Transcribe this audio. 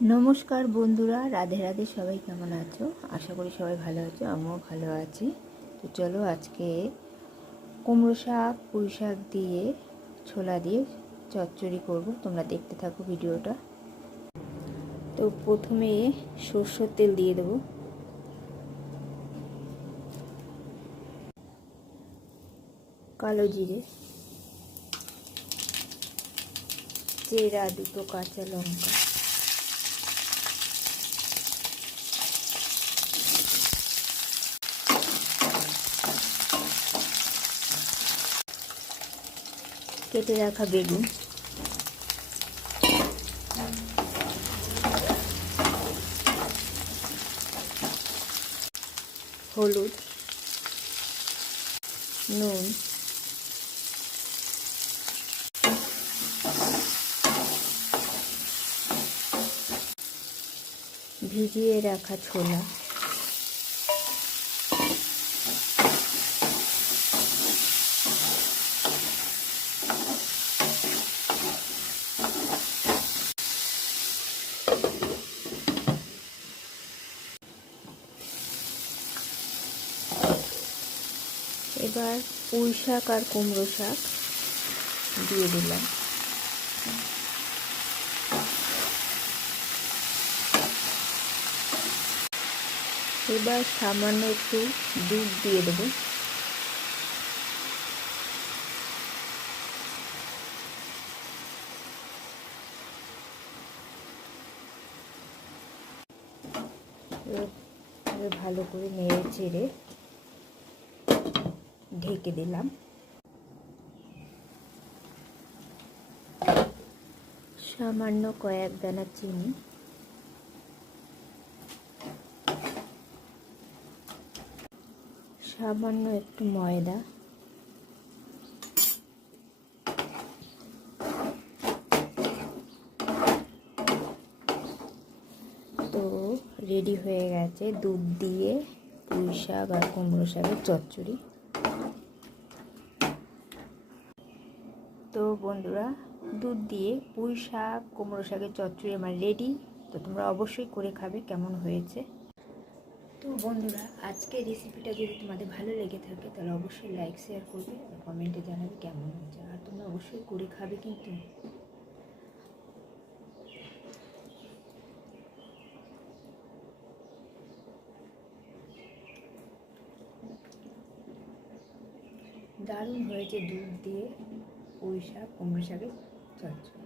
নমস্কার বন্ধুরা, রাধে রাধে। সবাই কেমন আছো? আশা করি সবাই ভালো আছো, আমিও ভালো আছি। তো চলো আজকে কুমড়ো শাক, পুঁই শাক দিয়ে ছোলা দিয়ে চচ্চড়ি করব। তোমরা দেখতে থাকো ভিডিওটা। তো প্রথমে সরষের তেল দিয়ে দেবো, কালো জিরে, জিরা, দুটো কাঁচা লঙ্কা, কেটে রাখা বেগুন, হলুদ, নুন, ভিজিয়ে রাখা ছোলা, এবার পুঁই শাক আর কুমড়ো শাক দিয়ে দিলাম। এবার সামান্য একটু দুধ দিয়ে দেবো। এবার ভালো করে নেড়ে চেড়ে ঢেকে দিলাম। সামান্য কয়েক দানা চিনি, সামান্য একটু ময়দা, তো রেডি হয়ে গেছে দুধ দিয়ে পুঁই শাক আর কুমড়ো শাকের চচ্চড়ি। তো বন্ধুরা, দুধ দিয়ে পুঁই শাক কুমড়ো শাকের চচ্চড়ি আমার রেডি। তো তোমরা অবশ্যই করে খাবে কেমন হয়েছে। তো বন্ধুরা, আজকের রেসিপিটা যদি তোমাদের ভালো লেগে থাকে তাহলে অবশ্যই লাইক শেয়ার করবে আর কমেন্টে জানাবে কেমন হয়েছে। আর তোমরা অবশ্যই করে খাবে কিন্তু। দারুণ হয়েছে দুধ দিয়ে পুঁই শাক কুমড়ো শাকের চচ্চড়ি।